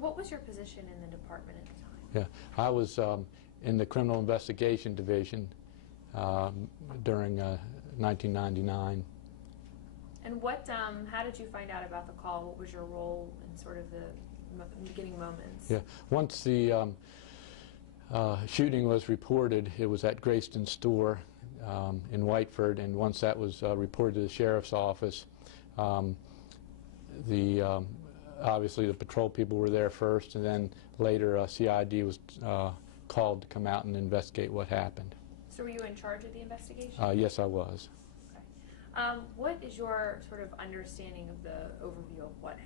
what was your position in the department at the time? Yeah, I was in the Criminal Investigation Division during 1999. And how did you find out about the call? What was your role in sort of the beginning moments? Yeah, once the shooting was reported, it was at Grayston's store in Whiteford, and once that was reported to the sheriff's office, obviously the patrol people were there first, and then later CID was called to come out and investigate what happened. So were you in charge of the investigation? Yes, I was. Okay. What is your sort of understanding of the overview of what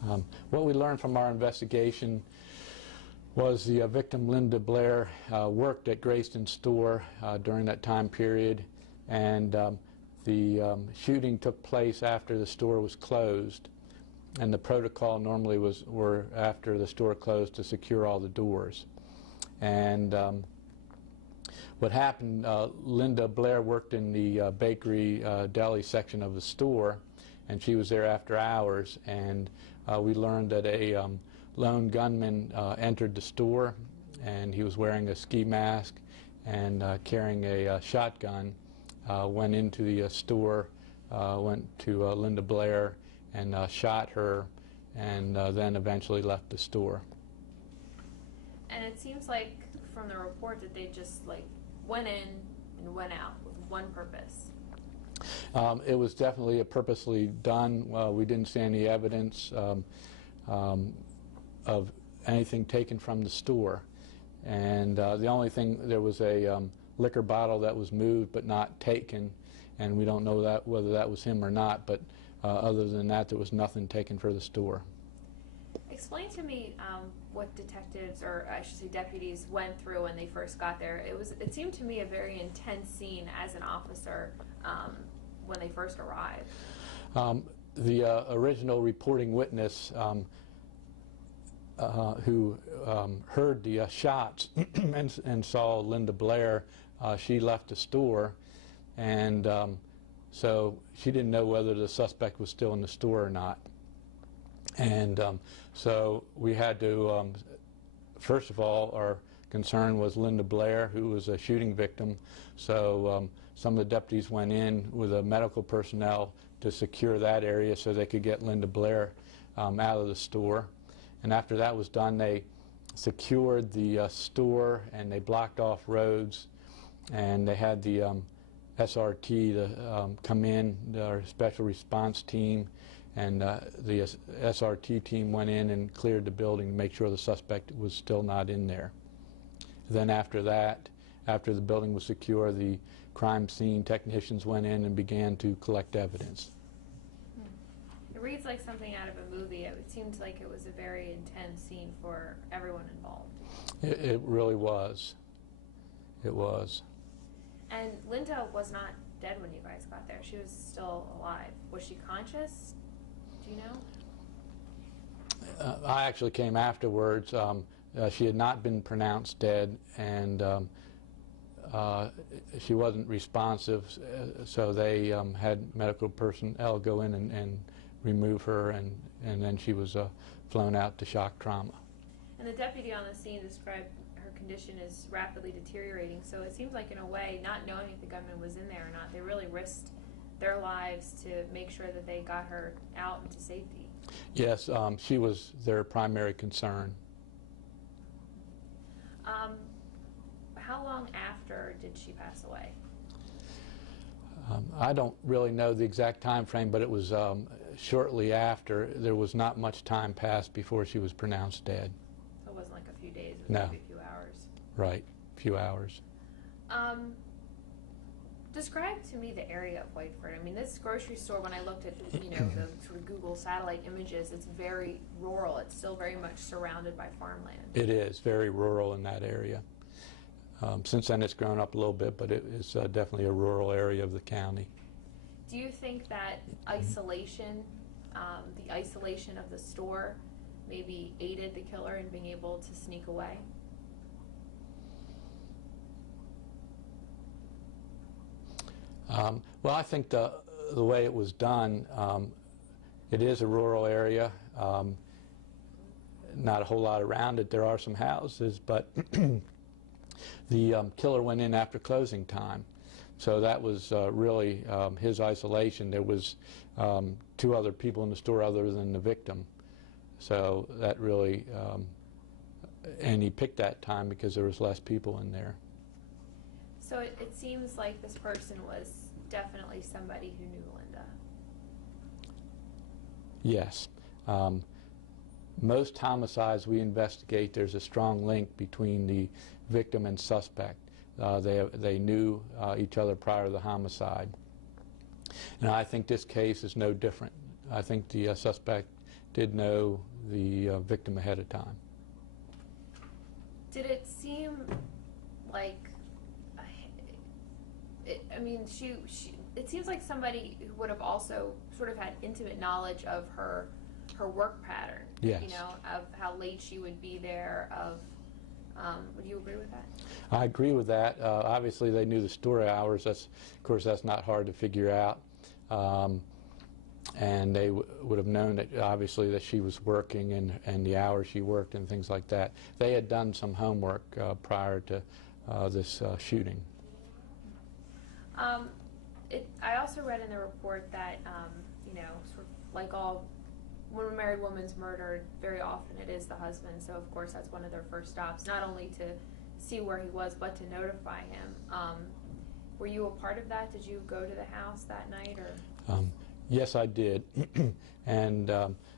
happened? What we learned from our investigation was the victim, Lynda Blair, worked at Grayston's store during that time period, and the shooting took place after the store was closed, and the protocol normally were after the store closed to secure all the doors. And what happened, Lynda Blair worked in the bakery deli section of the store, and she was there after hours, and we learned that a lone gunman entered the store, and he was wearing a ski mask and carrying a shotgun, went into the store, went to Lynda Blair and shot her, and then eventually left the store. And it seems like from the report that they just like went in and went out with one purpose. It was definitely purposely done. We didn't see any evidence of anything taken from the store, and the only thing, there was a liquor bottle that was moved but not taken, and we don't know whether that was him or not, but other than that, there was nothing taken for the store. Explain to me what detectives, or I should say deputies, went through when they first got there. It seemed to me a very intense scene as an officer when they first arrived. The original reporting witness who heard the shots and saw Lynda Blair, she left the store, and so she didn't know whether the suspect was still in the store or not. And so we had to, first of all, our concern was Lynda Blair, who was a shooting victim. So some of the deputies went in with medical personnel to secure that area so they could get Lynda Blair out of the store. And after that was done, they secured the store, and they blocked off roads, and they had the SRT to come in, our special response team, and the SRT team went in and cleared the building to make sure the suspect was still not in there. Then after that, after the building was secure, the crime scene technicians went in and began to collect evidence. It reads like something out of a movie. It seemed like it was a very intense scene for everyone involved. It really was. It was. And Lynda was not dead when you guys got there. She was still alive. Was she conscious? Do you know? I actually came afterwards. She had not been pronounced dead, and she wasn't responsive, so they had medical personnel go in and remove her, and then she was flown out to shock trauma. And the deputy on the scene described her condition as rapidly deteriorating, so it seems like in a way, not knowing if the gunman was in there or not, they really risked their lives to make sure that they got her out into safety. Yes, she was their primary concern. How long after did she pass away? I don't really know the exact time frame, but it was shortly after. There was not much time passed before she was pronounced dead. So it wasn't like a few days, it was No. maybe a few hours. Right, a few hours. Describe to me the area of Whiteford. I mean, this grocery store, when I looked at, you know, the sort of Google satellite images, it's very rural. It's still very much surrounded by farmland. It is very rural in that area. Since then it's grown up a little bit, but it is definitely a rural area of the county. Do you think that isolation, the isolation of the store, maybe aided the killer in being able to sneak away? Well, I think the way it was done, it is a rural area. not a whole lot around it. There are some houses, but the killer went in after closing time. So that was really his isolation. There was 2 other people in the store other than the victim. So that really, and he picked that time because there was less people in there. So it seems like this person was definitely somebody who knew Lynda. Yes. Most homicides we investigate, there's a strong link between the victim and suspect. They knew each other prior to the homicide. And I think this case is no different. I think the suspect did know the victim ahead of time. Did it seem like, it seems like somebody who would have also sort of had intimate knowledge of her work pattern. Yes. You know, of how late she would be there, of, would you agree with that? I agree with that. Obviously, they knew the store hours. Of course, that's not hard to figure out. And they would have known that, obviously, that she was working and the hours she worked and things like that. They had done some homework prior to this shooting. I also read in the report that, you know, sort of like when a married woman's murdered, very often it is the husband. So, of course, that's one of their first stops, not only to see where he was, but to notify him. Were you a part of that? Did you go to the house that night? Or? Yes, I did. And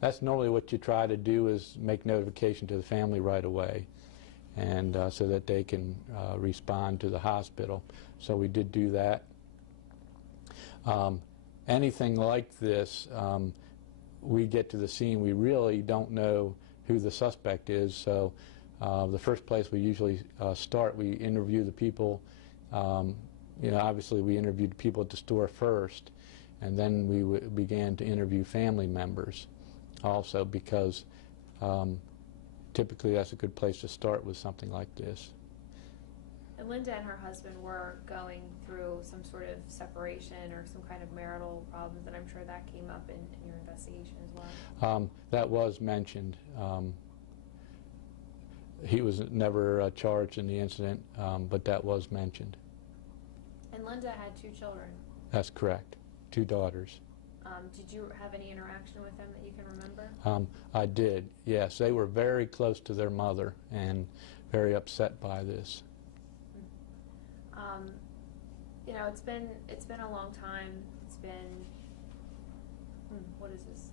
that's normally what you try to do, is make notification to the family right away, and so that they can respond to the hospital. So we did do that. Anything like this, we get to the scene, we really don't know who the suspect is, so the first place we usually start, we interview the people. You know, obviously we interviewed people at the store first, and then we began to interview family members also, because typically that's a good place to start with something like this. And Lynda and her husband were going through some sort of separation or some kind of marital problems, and I'm sure that came up in your investigation as well. That was mentioned. He was never charged in the incident, but that was mentioned. And Lynda had 2 children. That's correct. 2 daughters. Did you have any interaction with them that you can remember? I did, yes. They were very close to their mother and very upset by this. You know, it's been a long time. It's been, what is this,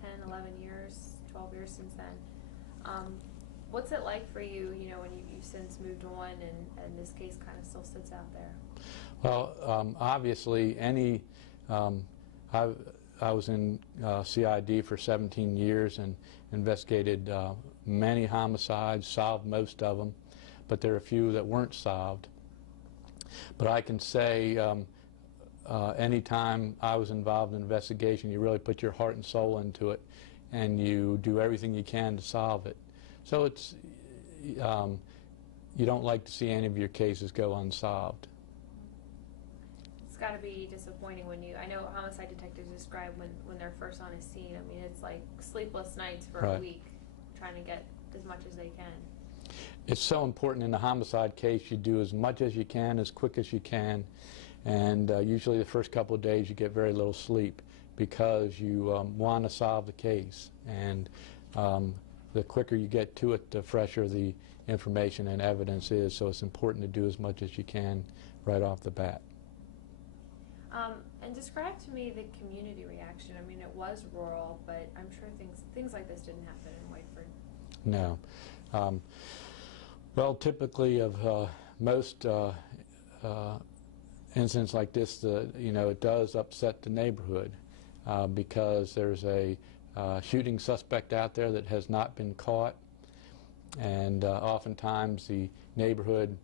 10, 11 years, 12 years since then. What's it like for you, you know, when you've since moved on and this case kind of still sits out there? Well, obviously, I was in CID for 17 years and investigated many homicides, solved most of them, but there are a few that weren't solved. But I can say any time I was involved in an investigation, you really put your heart and soul into it, and you do everything you can to solve it. So it's, you don't like to see any of your cases go unsolved. It's got to be disappointing when I know homicide detectives describe when they're first on a scene. I mean, it's like sleepless nights for Right. a week, trying to get as much as they can. It's so important in a homicide case. You do as much as you can, as quick as you can, and usually the first couple of days you get very little sleep because you want to solve the case, and the quicker you get to it, the fresher the information and evidence is, so it's important to do as much as you can right off the bat. And describe to me the community reaction. I mean, it was rural, but I'm sure things like this didn't happen in Whiteford. No. Well, typically of most incidents like this, you know, it does upset the neighborhood because there's a shooting suspect out there that has not been caught, and oftentimes the neighborhood,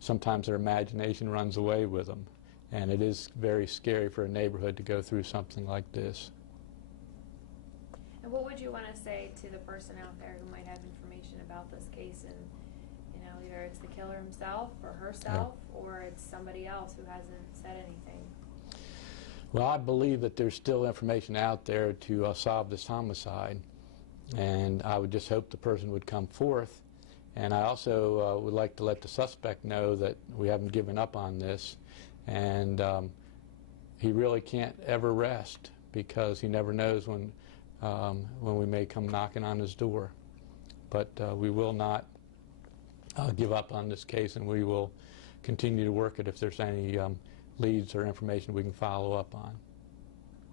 sometimes their imagination runs away with them, and it is very scary for a neighborhood to go through something like this. And what would you want to say to the person out there who might have information about this case, and you know, either it's the killer himself or herself, or it's somebody else who hasn't said anything? Well, I believe that there's still information out there to solve this homicide, And I would just hope the person would come forth. And I also would like to let the suspect know that we haven't given up on this, and he really can't ever rest, because he never knows when we may come knocking on his door. But we will not give up on this case, and we will continue to work it if there's any leads or information we can follow up on.